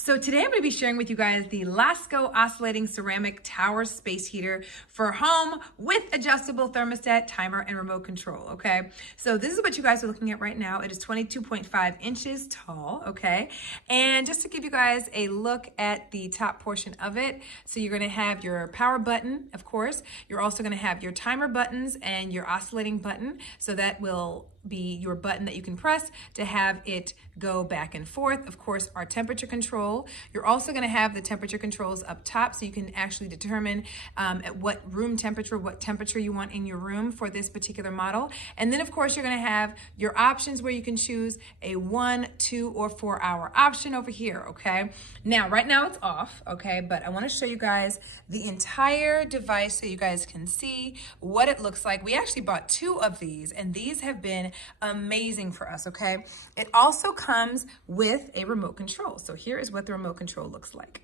So today I'm going to be sharing with you guys the Lasko Oscillating Ceramic Tower Space Heater for home with adjustable thermostat, timer, and remote control, okay? So this is what you guys are looking at right now. It is 22.5 inches tall, okay? And just to give you guys a look at the top portion of it, so you're going to have your power button, of course. You're also going to have your timer buttons and your oscillating button, so that will be your button that you can press to have it go back and forth. Of course, our temperature control. You're also going to have the temperature controls up top, so you can actually determine at what room temperature, what temperature you want in your room for this particular model. And then of course, you're going to have your options where you can choose a 1, 2, or 4 hour option over here, okay? Now, right now it's off, okay? But I want to show you guys the entire device so you guys can see what it looks like. We actually bought 2 of these, and these have been amazing for us, okay? It also comes with a remote control. So here is what the remote control looks like.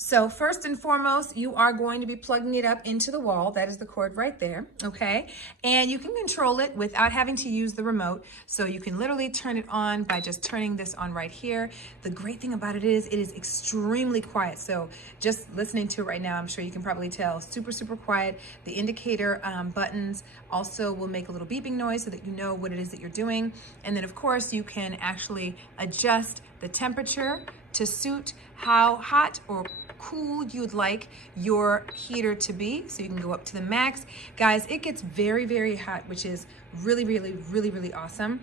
So first and foremost, you are going to be plugging it up into the wall. That is the cord right there, okay? And you can control it without having to use the remote. So you can literally turn it on by just turning this on right here. The great thing about it is extremely quiet. So just listening to it right now, I'm sure you can probably tell, super, super quiet. The indicator buttons also will make a little beeping noise so that you know what it is that you're doing. And then of course you can actually adjust the temperature to suit how hot or cool you'd like your heater to be. So you can go up to the max. Guys, it gets very, very hot, which is really, really, really, really awesome.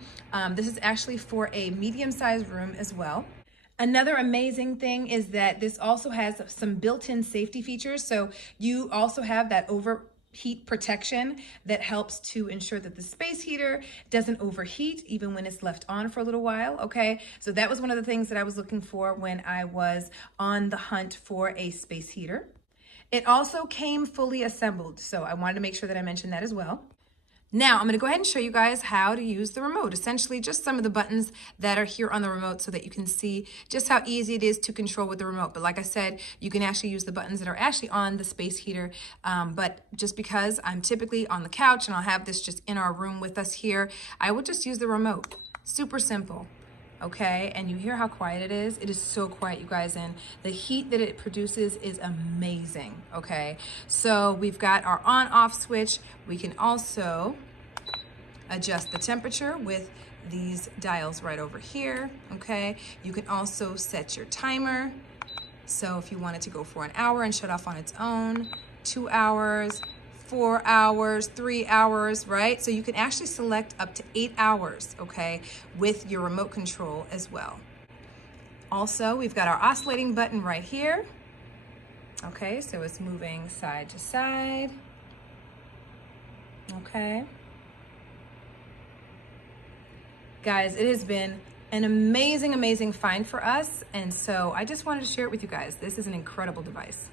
This is actually for a medium-sized room as well. Another amazing thing is that this also has some built-in safety features. So you also have that overheat protection that helps to ensure that the space heater doesn't overheat even when it's left on for a little while, okay? So that was one of the things that I was looking for when I was on the hunt for a space heater. It also came fully assembled, so I wanted to make sure that I mentioned that as well. Now, I'm going to go ahead and show you guys how to use the remote. Essentially, just some of the buttons that are here on the remote so that you can see just how easy it is to control with the remote. But like I said, you can actually use the buttons that are actually on the space heater. But just because I'm typically on the couch and I'll have this just in our room with us here, I will just use the remote. Super simple. Okay, and you hear how quiet it is? It is so quiet, you guys, and the heat that it produces is amazing, okay? So we've got our on-off switch. We can also adjust the temperature with these dials right over here, okay? You can also set your timer. So if you want it to go for an hour and shut off on its own, 2 hours, 4 hours, 3 hours, right? So you can actually select up to 8 hours, okay, with your remote control as well. Also, we've got our oscillating button right here. Okay, so it's moving side to side. Okay. Guys, it has been an amazing, amazing find for us. And so I just wanted to share it with you guys. This is an incredible device.